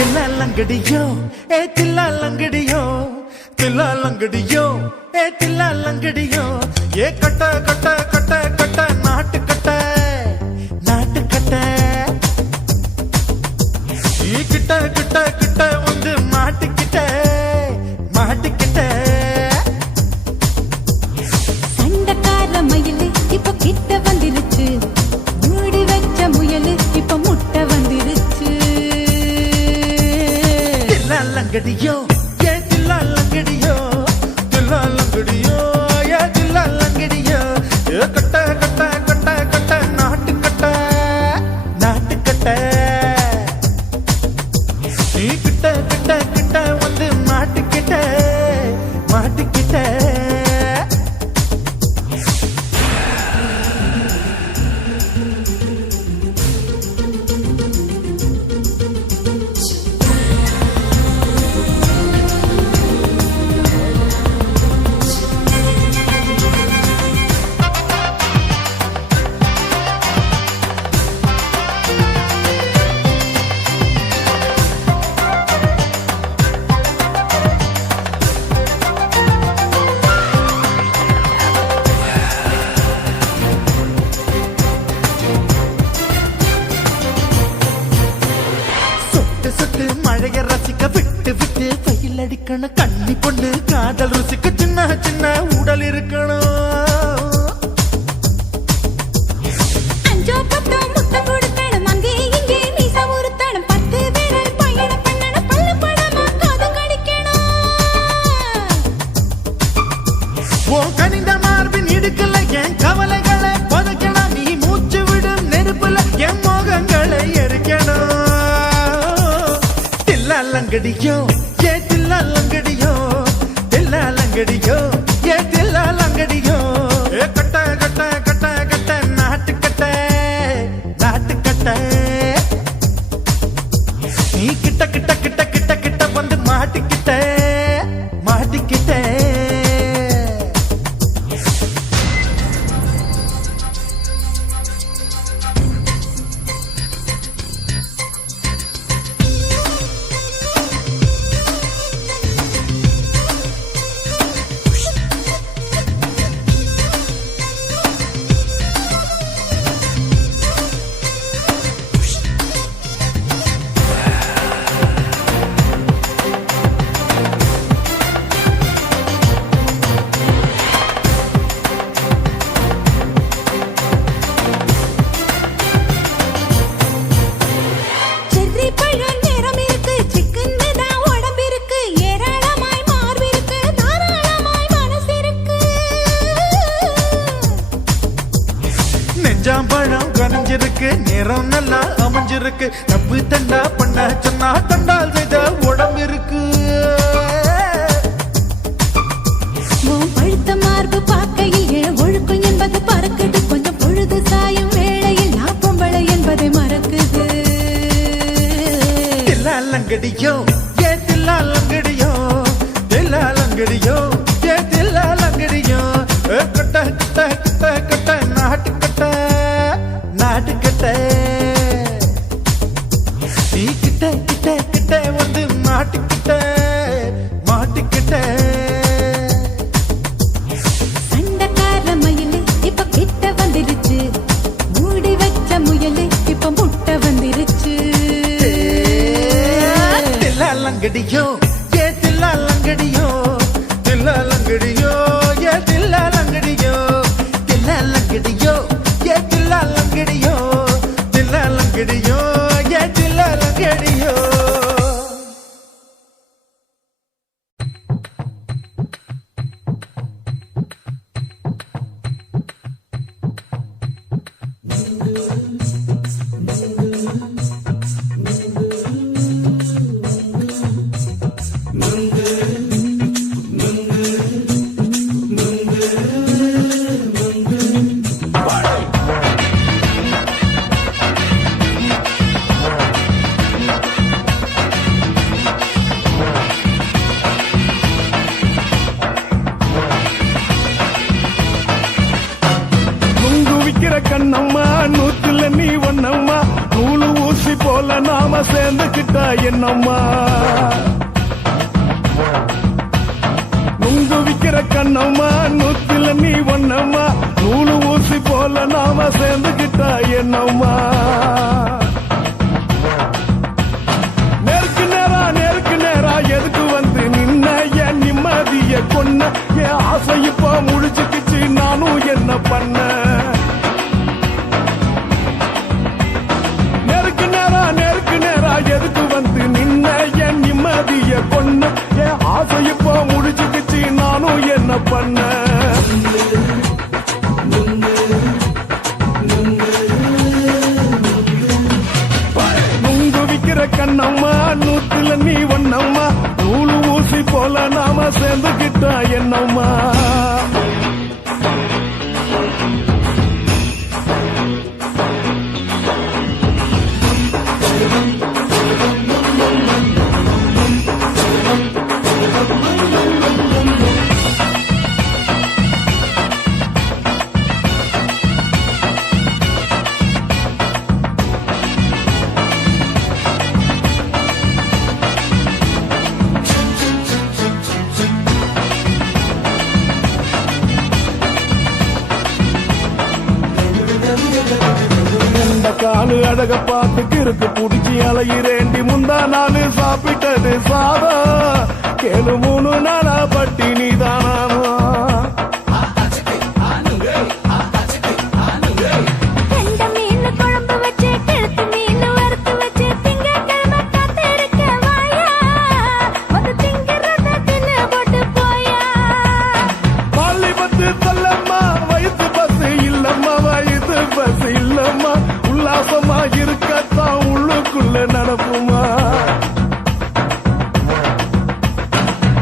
தில்லாலங்கடியோ தில்லாலங்கடியோ தில்லாலங்கடியோ தில்லாலங்கடியோ கட்ட கட்ட கட்ட கட்ட நாட்டு கட்ட நாட்டு கட்ட கிட்ட கிட்ட கிட்ட வந்து மாட்டிக்கிட்ட மாட்டிக்கிட்ட சண்டக்கார மயிலு இப்ப கிட்ட வந்துருச்சு மூடி வச்ச முயலு இப்ப முட்டை வந்துருச்சு தில்லாலங்கடியோ தில்லாலங்கடியோ தில்லாலங்கடியோ தில்லாலங்கடியோ கட்ட கட்ட கட்ட கட்ட நாட்டு கட்ட நாட்டு கட்ட கிட்ட கிட்ட கிட்ட வந்து மாட்டிக்கிட்ட மாட்டிக்கிட்ட சுட்டு மழைய ரசிக்க விட்டு விட்டு பயில் அடிக்கணும் கண்ணி பொண்ணு காதல் ருசிக்க சின்ன சின்ன உடல் இருக்கணும் அஞ்சோ பத்தோ முட்டை கொடுக்கணும் அங்கே இங்கே மீசா உருத்தணும் 10 பேரல் பயணம் பண்ணணும் பல்ல படமா காது கடிக்கணும் ஓ கனிந்த மார்பின் இடுக்கல என் கவலைகளை புதைக்கணும் நீ மூச்சு விடும் நெருப்புல என் மோகங்களை எரிக்கணும் தில்லாலங்கடியோ தில்லாலங்கடியோ தில்லாலங்கடியோ தில்லாலங்கடியோ கட்ட கட்ட கட்ட கட்ட நாட்டு கட்ட நாட்டு கட்ட நீ கிட்ட கிட்ட கிட்ட கிட்ட கிட்ட வந்து மாட்டிக்கிட்ட மாட்டிக்கிட்ட செர்ரி பழம் நேரம் இருக்கு சிக்கன்னு தான் உடம்பு இருக்கு ஏராளமாய் மார்பு இருக்கு தாராளமாய் மனசு இருக்கு நெஞ்சாம்பழம் கனிஞ்சிருக்கு நேரம் நல்லா அமைஞ்சிருக்கு தப்பு தண்டா பண்ண சொன்னா தண்டால் செய்த உடம்பு இருக்கு உன் பழுத்த மார்பு பார்க்கையில் இழ ஒழுக்கம் என்பது பறக்குது கொஞ்சம் பொழுது சாயும் வேளையில் நான் பொம்பளை என்பதை மறக்குது தில்லாலங்கடியோ தில்லாலங்கடியோ தில்லாலங்கடியோ தில்லாலங்கடியோ கட்ட கட்ட கட்ட கட்ட நாட்டு கட்ட நாட்டு கட்ட நீ கிட்ட கிட்ட கிட்ட வந்து மாட்டிக்கிட்ட மாட்டிக்கிட்ட சண்டக்கார மயிலு இப்ப கிட்ட வந்துருச்சு மூடி வச்ச முயலு இப்ப முட்டை வந்துருச்சு தில்லாலங்கடியோ தில்லாலங்கடியோ தில்லாலங்கடியோ தில்லாலங்கடியோ தில்லாலங்கடியோ தில்லாலங்கடியோ தில்லாலங்கடியோ தில்லாலங்கடியோ கண்ணம்மா நூத்துல நீ ஒன்னம்மா நூலு ஊசி போல நாம சேர்ந்துக்கிட்டா என்னம்மா நுங்கு விக்கிற கண்ணம்மா நூத்தில நீ ஒண்ணம்மா நூலு ஊசி போல நாம சேர்ந்துக்கிட்டா என்னம்மா நேருக்கு நேரா எதுக்கு வந்து நின்ன என் நிம்மதிய கொன்ன என் ஆசை இப்ப முழிச்சுக்கிச்சு நானும் என்ன பண்ண நேருக்கு நேரா எதுக்கு வந்து நின்ன என் நிம்மதிய கொன்ன என் ஆசை இப்ப முழிச்சுக்கிச்சு நானும் என்ன பண்ண நுங்கு விக்கிற கண்ணம்மா நூத்துல நீ ஒண்ணம்மா நூலு ஊசி போல நாம சேர்ந்துக்கிட்டா என்னம்மா காலு அழக பார்த்து கிறுக்கு புடிச்சி அலையிறேண்டி முந்தா நாலு சாப்பிட்டது சாதம் கேளு 3 நாளா பட்டினி தானானோ கண்ட மீன் குழம்பு வச்சு கெளுத்து மீன் வறுத்து வச்சு திங்கக்கிழமை காத்திருக்க வாயா வந்து திங்கிறத தின்னு போட்டு போயா பள்ளி பத்து தள்ளம்மா வயிற்று பஸ் இல்லம்மா வயிற்று பஸ் இல்லம்மா உல்லாசமா இருக்கத்தான் உள்ளுக்குள்ள நடப்புமா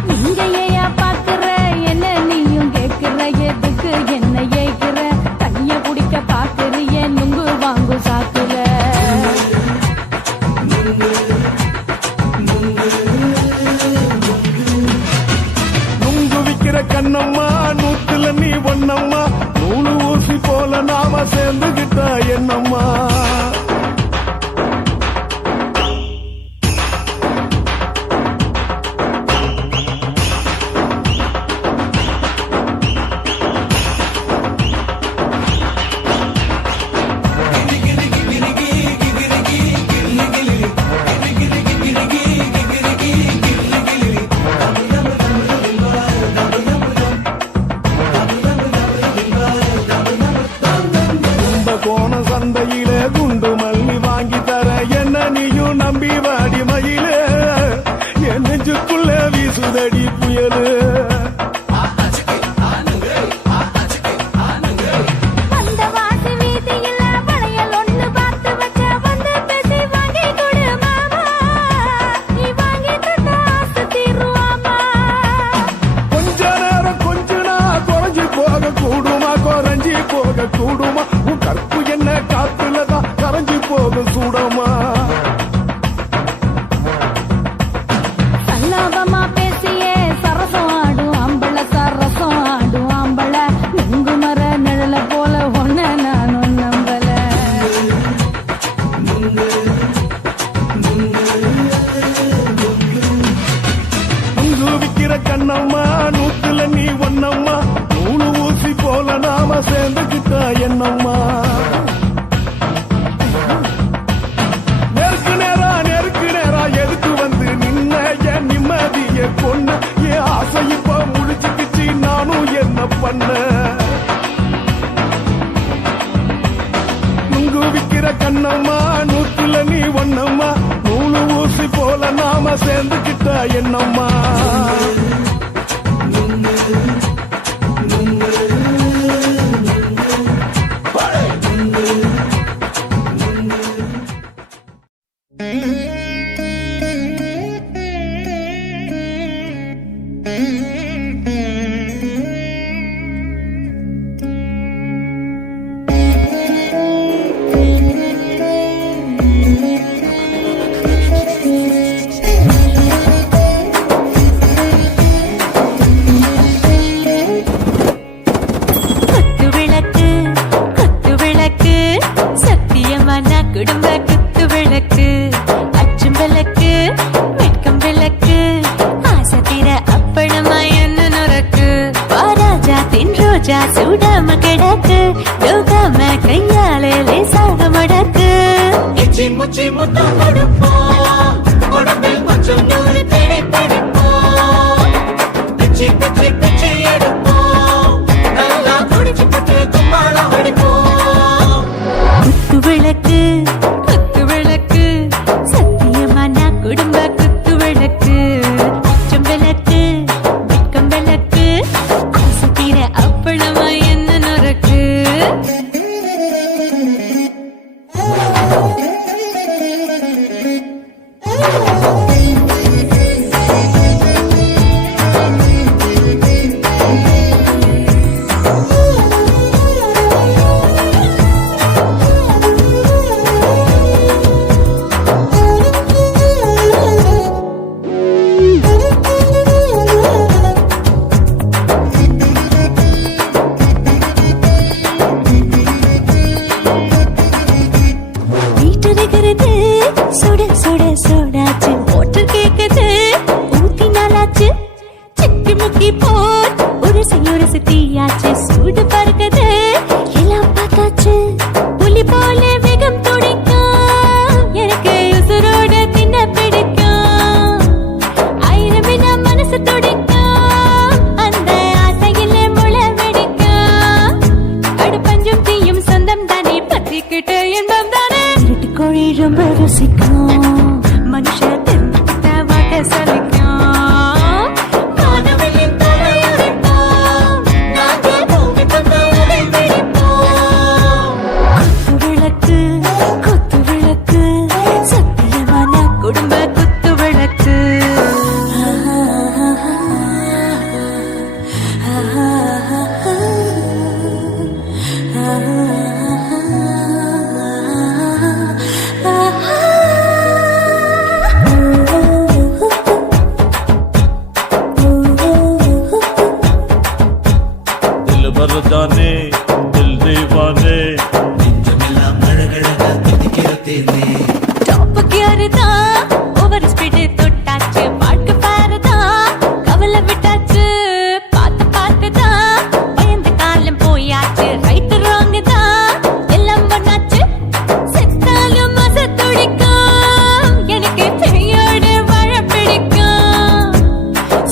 நீங்க ஏயா பாக்குற என்ன நீயும் கேக்குற எதுக்கு என்ன ஏக்குற தண்ணிய குடிக்க பாக்குறிய நுங்கு வாங்கு சாக்குற நுங்கு விக்கிற கண்ணம்மா நூத்துல நீ ஒண்ணம்மா நூலு ஊசி போல நாம சேர்ந்துகிட்டா என்னம்மா கோண சந்தையில குண்டு மல்லி வாங்கி தர என்ன நீயும் நம்பி வாடி மயிலே என் நெஞ்சுக்குள்ள வீசுதடி புயலு அந்த வாசி வீதியில வளையல் ஒண்ணு பார்த்து வச்ச வந்து பேசி வாங்கி கொடு மாமா நீ வாங்கி தந்த ஆசை தீருவாமா கொஞ்ச நேரம் கொஞ்ச நாள் குறைஞ்சி போக கூடுமா குறைஞ்சி போக கூடுமா உன் கற்பு என்ன காத்துலதான் கரைஞ்சி போக சூடமா சல்லாபமா பேசியே சரசம் ஆடும் ஆம்பள சரசம் ஆடும் ஆம்பள நுங்கு மர நிழல போல ஒன்ன நானும் நம்பல நுங்கு விக்கிற கண்ணம்மா நூத்துல நீ ஒண்ணம்மா நூலு ஊசி போல நாம சேர்ந்துக்கிட்டா என்னம்மா நேருக்கு நேரா எதுக்கு வந்து நின்ன என் நிம்மதிய கொன்ன என் ஆசை இப்ப முடிச்சுக்கிச்சு நானும் என்ன பண்ண நுங்கு விக்கிற கண்ணம்மா நூத்துல நீ ஒண்ணம்மா நூலு ஊசி போல நாம சேர்ந்துக்கிட்டா என்னம்மா குடும்ப குத்து விளக்கு ரோஜா சூடாம கிடக்கு யோகாம கையாலே லேசாக மடக்கு இச்சி முச்சி முத்தம் கொடுப்போம் உடம்பில் கொஞ்சம் நூறு தேடி படிப்போம் பிச்சி பிச்சி பிச்சி எடுப்போம் நல்லா குடிச்சு பட்டு கும்மாளம் அடிப்போம் குத்து விளக்கு குத்து விளக்கு சத்தியமா நான் குடும்ப குத்து விளக்கு அச்சம் விளக்கு வெட்கம் விளக்கு ஆசை தீர அப்பளமா என்ன நொறுக்கு வீட்டிருக்கிறது சுட சுட சோடாச்சு மோட்டர் கேக்குது ஊத்தி நாளாச்சு சிக்கி முக்கி போல் உரசி தீயாச்சு சூடு பறக்குது எல்லாம் பார்த்தாச்சு புலி போல வேகம் துடிக்கும் எனக்கு உசுரோட தின்ன பிடிக்கும் ஆயிரம் என மனசு துடிக்கும் அந்த ஆசையிலே முளை வெடிக்கும் அடுப்பஞ்சும் தீயும் சொந்தம் தானே பத்திக்கிட்டு இன்பம் தானே இருட்டு கோழி ரொம்ப ருசிக்கும் மனுஷ தெரிஞ்சுக்கிட்ட வாட்ட சலிக்கும் காணவில்லின் தலை உடைப்போம் நாங்கள் பூமி தந்த உடை பிடிப்போம் குத்து விளக்கு சத்தியமான குடும்ப குத்து விளக்கு दिल भर जाने दिल दीवाने நெஞ்சமெல்லாம் அழகழக தித்திக்கிறதேனே டாப் கியர் தான் ஓவர் ஸ்பீடு தொட்டாச்சு பாட்டு பாருதான் கவலை விட்டாச்சு பார்த்து தான் பயந்த காலம் போயாச்சு ரைட் ராங் தான் எல்லாம் பண்ணாச்சு செத்தாலும் மச துடிக்கும் எனக்கு பெரியோட வாழ பிடிக்கும்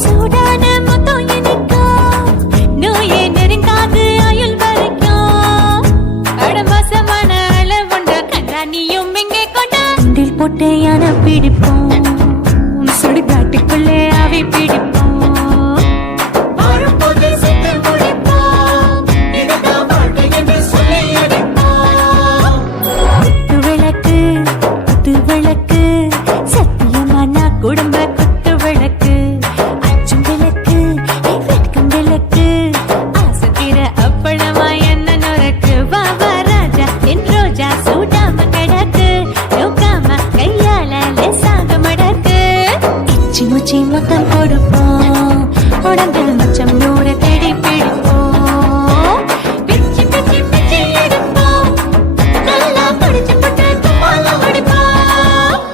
சூடான மொத்தம் எனக்கும் நோயே நெருங்காது ஆயுள் வரைக்கும் அடமாசமான அளவுண்ட கண்டா நீயும் இங்கே கொண்டா உண்டில் போட்டு யானை பிடிப்போம் சுடுகாட்டுக்குள்ளே அவை பிடிப்போம் வரும்போது சுட்டு முடிப்போம் இதுதான் வாழ்க்கை என்று சொல்லி அடிப்போம் குத்து விளக்கு சத்தியமான குடும்ப குத்து விளக்கு அச்சும் விளக்கு வெட்கம் விளக்கு ஆசை தீர அப்பளமா என்ன நொறுக்கு வா வா ராஜா என் ரோஜா சூடாம கிடக்கு யோகாம கையால லேசாக மடக்கு இச்சி முச்சி மொத்தம் கொடுப்போம் உடம்பில் மச்சம் நூறு தேடி பிடிப்போம் பிச்சி பிச்சி பிச்சி எடுப்போம் நல்லா படிச்சு போட்டு கும்மாளம் அடிப்போம்